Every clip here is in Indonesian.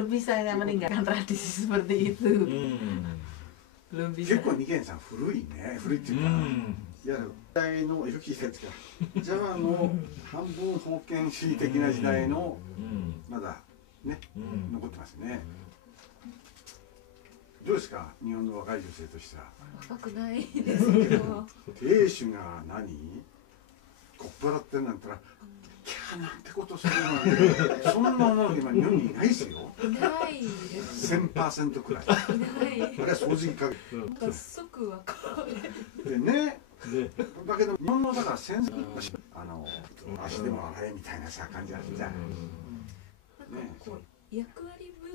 belum bisa saya meninggalkan tradisi seperti itu. belum bisa. 結構二軒さん古いね。古いっていうか、いや時代の古き説か。ジャワの半分封建主義的な時代のまだね残ってますね。どうですか、日本の若い女性としては。若くないですけど。亭主が何？こっぱらってんなんて言ったら。キャーなんてことするのね。そんな女の子今日本にいないですよ。いないです。1000% くらい。いない。あれは掃除機かけ。なんか即わかる。でね。だけど日本のだから先生足でも洗えみたいなさ感じあるじゃん。なんかこう役割分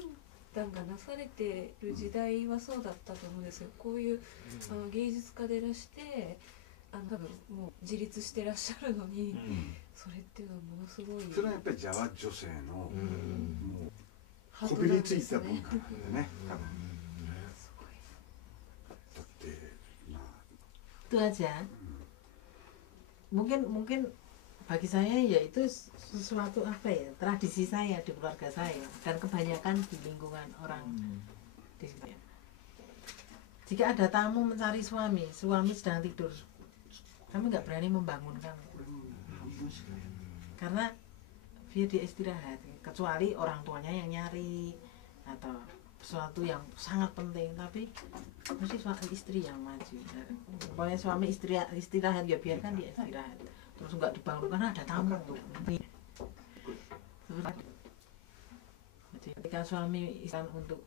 担がなされてる時代はそうだったと思うんですよ。こういう芸術家でいらして多分もう自立してらっしゃるのに。それっていうのはものすごい。それはやっぱりジャワ女性のもうこびりついた文化なんでね、多分。だってまあ。Itu aja. Mungkin bagi saya ya itu sesuatu apa ya, tradisi saya di keluarga saya dan kebanyakan di lingkungan orang di sini. Jika ada tamu mencari suami sedang tidur, kami nggak berani membangunkan. Karena dia istirahat, kecuali orang tuanya yang nyari atau sesuatu yang sangat penting, tapi mesti suami istri yang maju. Pokoknya suami istirahat ya biarkan dia istirahat, terus nggak dibangunkan ada tamu tuh. Jadi ketika suami istirahat untuk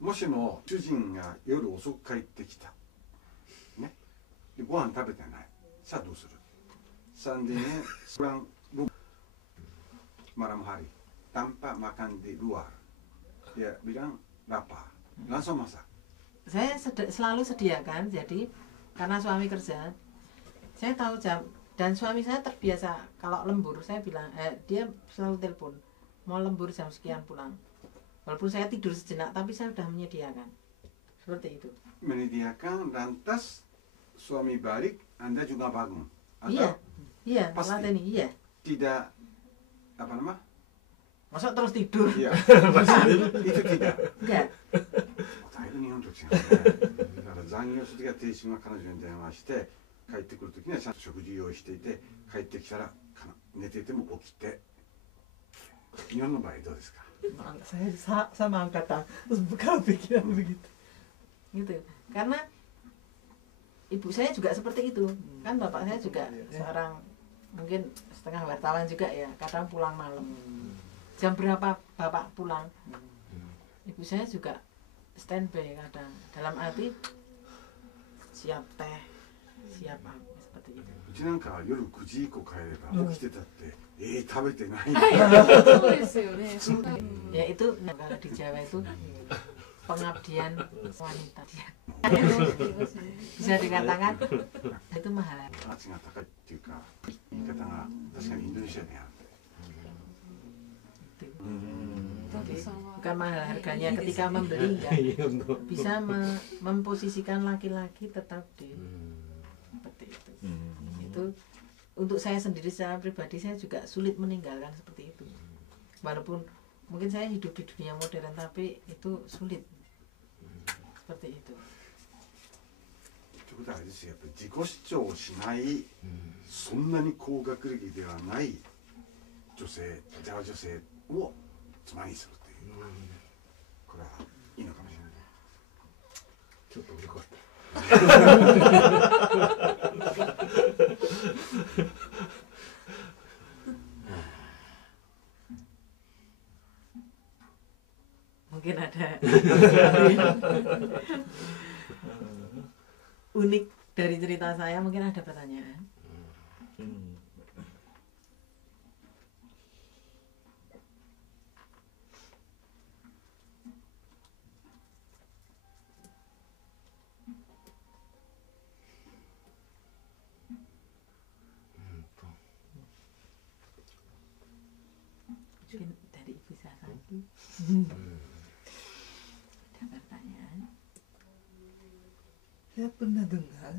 もしも主人が夜遅く帰ってきた、ね、でご飯食べてない、さあどうする？Seandainya kurang malam hari tanpa makan di luar, dia bilang lapar, langsung masak. Saya selalu sediakan, jadi karena suami kerja, saya tahu jam dan suami saya terbiasa kalau lembur, saya bilang dia selalu telepon mau lembur jam sekian pulang. Walaupun saya tidur sejenak, tapi saya sudah menyediakan. Seperti itu. Menyediakan, lantas suami balik, Anda juga bangun. Iya, iya, melatih iya. Tidak, apa nama? Masa terus tidur? Iya, itu tidak. Enggak. だいぶ日本と違うね。だから残業するときは亭主が彼女に電話して、帰ってくるときにはちゃんと食事用意していて、帰ってきたら寝ていても起きて。日本の場合どうですか？Saya sama angkatan, terus bukan pikiran begitu. Gitu. Karena ibu saya juga seperti itu. Kan bapak saya juga seorang mungkin setengah wartawan juga ya, kadang pulang malam. Jam berapa bapak pulang? Ibu saya juga standby kadang. Dalam arti siap teh, siap apa seperti itu. うちなんか夜9時以降帰れば起きてたって食べてない。そうですよね。Ya itu kalau di Jawa itu pengabdian wanita. Bisa dikatakan itu mahal. 価値が高いっていうか言い方が確かにインドネシアにある。Bukan mahal harganya ketika membeli enggak bisa memposisikan laki-laki tetap di seperti itu. Itu untuk saya sendiri secara pribadi saya juga sulit meninggalkan seperti itu. Walaupun mungkin saya hidup di dunia modern tapi itu sulit seperti itu. ということはあれですよ、やっぱり自己主張をしない、そんなに高学歴ではない女性、ジャワ女性を妻にするという、これはいいのかもしれない。ちょっとよかった。Mungkin ada unik dari cerita saya, mungkin ada pertanyaan. Mungkin dari ibu saya lagi. Ada pertanyaan? Saya pernah dengar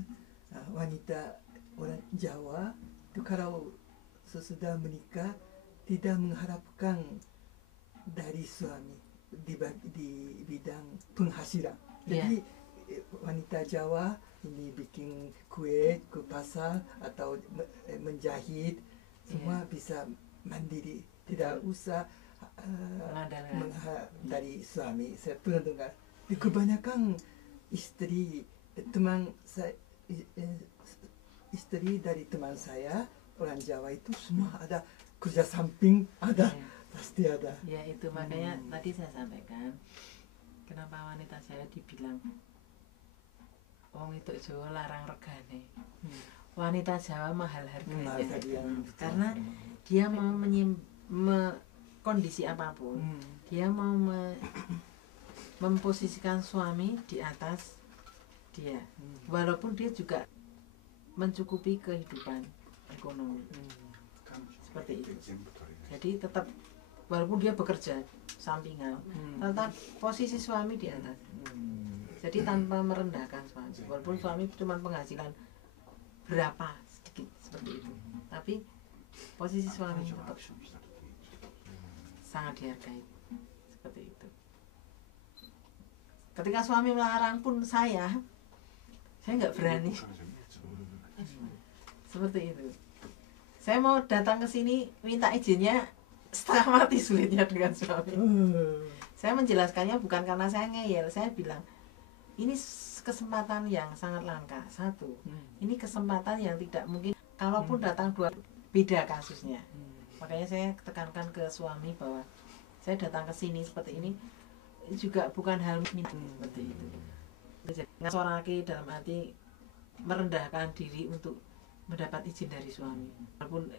wanita orang Jawa itu kalau sesudah menikah tidak mengharapkan dari suami di bidang penghasilan. Jadi wanita Jawa ini bikin kue ke pasar atau menjahit semua bisa mandiri, tidak usah dari suami. Saya pernah dengar. Kebanyakan istri teman saya, istri dari teman saya orang Jawa itu semua ada kerja samping, ada pasti ada. Ya itu makanya tadi saya sampaikan kenapa wanita saya dibilang wong itu Jawa larang regane. Wanita Jawa mahal harganya. Karena dia mau kondisi apapun, dia mau memposisikan suami di atas dia, walaupun dia juga mencukupi kehidupan ekonomi seperti itu. Jadi tetap walaupun dia bekerja sampingan, tetap posisi suami di atas. Jadi tanpa merendahkan suami, walaupun suami cuma penghasilan berapa sedikit seperti itu, tapi posisi suami tetap sangat dihargai seperti itu. Ketika suami melarang pun saya nggak berani seperti itu. Saya mau datang ke sini minta izinnya setengah mati sulitnya dengan suami. Saya menjelaskannya bukan karena saya ngeyel, saya bilang ini kesempatan yang sangat langka. Satu, ini kesempatan yang tidak mungkin. Kalaupun datang dua, beda kasusnya. Makanya saya tekankan ke suami bahwa saya datang ke sini seperti ini juga bukan hal seperti itu. Ngasorake dalam arti merendahkan diri untuk mendapat izin dari suami. Walaupun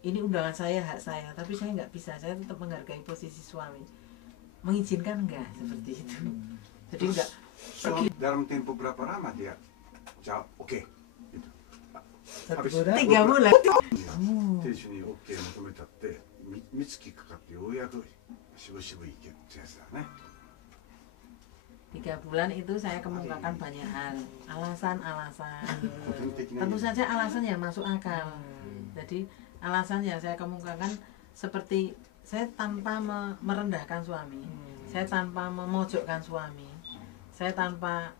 ini undangan saya, hak saya, tapi saya nggak bisa. Saya tetap menghargai posisi suami. Mengizinkan enggak seperti itu. Jadi enggak. Suami dalam tempo berapa lama dia jawab oke gitu. 3 bulan. 亭主に OK 求めたって三月かかってようやくしぶしぶ行けってやつだね。 3 bulan itu saya kemukakan banyak hal, alasan-alasan. Tentu saja alasan yang masuk akal. Jadi alasan yang saya kemukakan seperti saya tanpa merendahkan suami, saya tanpa memojokkan suami, saya tanpa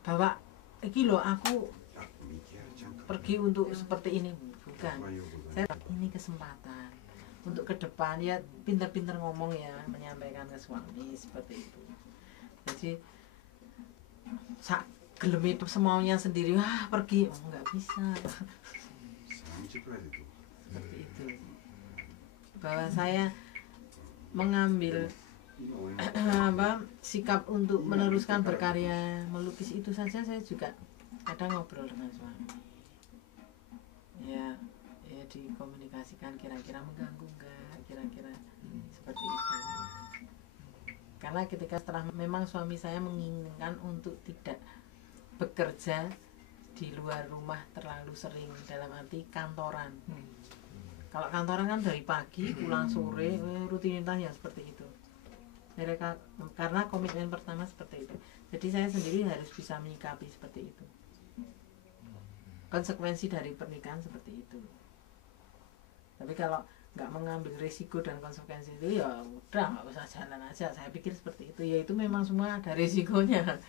bawa iki loh aku pergi untuk seperti ini, bukan. Saya ini kesempatan untuk ke depan ya pintar-pintar ngomong ya, menyampaikan ke suami seperti itu. Jadi sak gelem itu semaunya sendiri, wah pergi, nggak bisa. Seperti itu. Bahwa saya mengambil sikap untuk meneruskan berkarya melukis itu saja, saya juga kadang ngobrol dengan suami. Ya dikomunikasikan kira-kira mengganggu enggak, kira-kira seperti itu. Karena ketika setelah memang suami saya menginginkan untuk tidak bekerja di luar rumah terlalu sering, dalam arti kantoran. Kalau kantoran kan dari pagi pulang sore, rutinitasnya seperti itu. Mereka karena komitmen pertama seperti itu. Jadi saya sendiri harus bisa menyikapi seperti itu. Konsekuensi dari pernikahan seperti itu. Tapi kalau nggak mengambil risiko dan konsekuensi itu ya udah nggak usah jalan aja. Saya pikir seperti itu. Ya itu memang semua ada risikonya.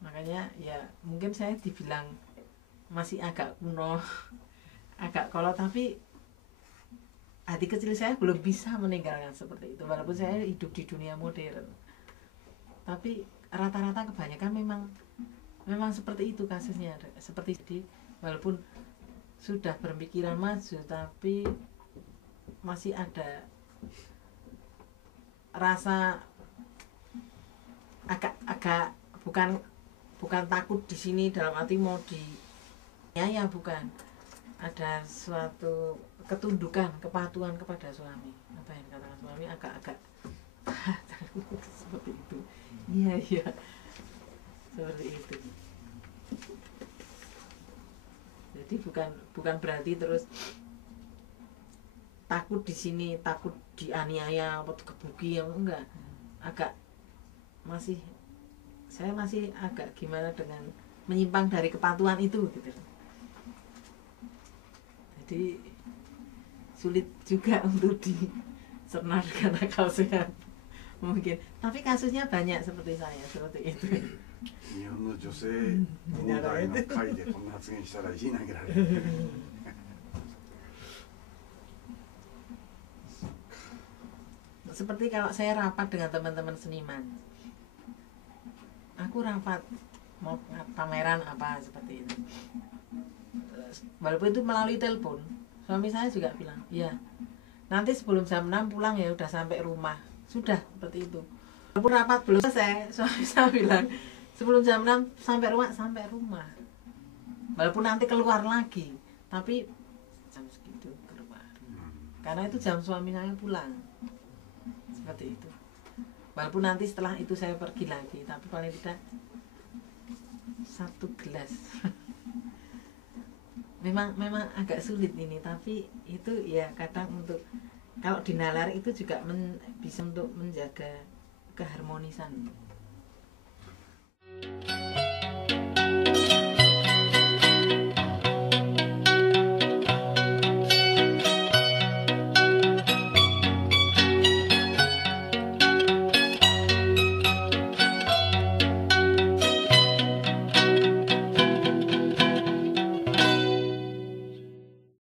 Makanya ya mungkin saya dibilang masih agak kuno, agak kolot, tapi hati kecil saya belum bisa meninggalkan seperti itu. Walaupun saya hidup di dunia modern, tapi rata-rata kebanyakan memang seperti itu kasusnya. Seperti itu, walaupun sudah berpikiran maju, tapi masih ada rasa agak bukan takut di sini dalam arti mau ya bukan, ada suatu ketundukan, kepatuhan kepada suami. Apa yang dikatakan suami agak seperti itu. Iya seperti itu. Jadi bukan berarti terus takut di sini, takut dianiaya atau kebuki, yang enggak. Saya masih agak gimana dengan menyimpang dari kepatuhan itu gitu. Jadi sulit juga untuk dicerna dengan akal sehat mungkin. Tapi kasusnya banyak seperti saya seperti itu. 日本の女性問題の会でこんな発言したらいじ投げられる。 Seperti kalau saya rapat dengan teman-teman seniman, aku rapat mau pameran apa seperti itu, walaupun itu melalui telepon, suami saya juga bilang, ya nanti sebelum jam 6 pulang ya, udah sampai rumah, sudah seperti itu. Walaupun rapat belum selesai, suami saya bilang sebelum jam 6 sampai rumah, walaupun nanti keluar lagi, tapi jam segitu keluar, karena itu jam suami saya pulang. Seperti itu. Walaupun nanti setelah itu saya pergi lagi, tapi paling tidak 1 gelas. memang agak sulit ini, tapi itu ya kadang untuk kalau dinalar itu juga bisa untuk menjaga keharmonisan.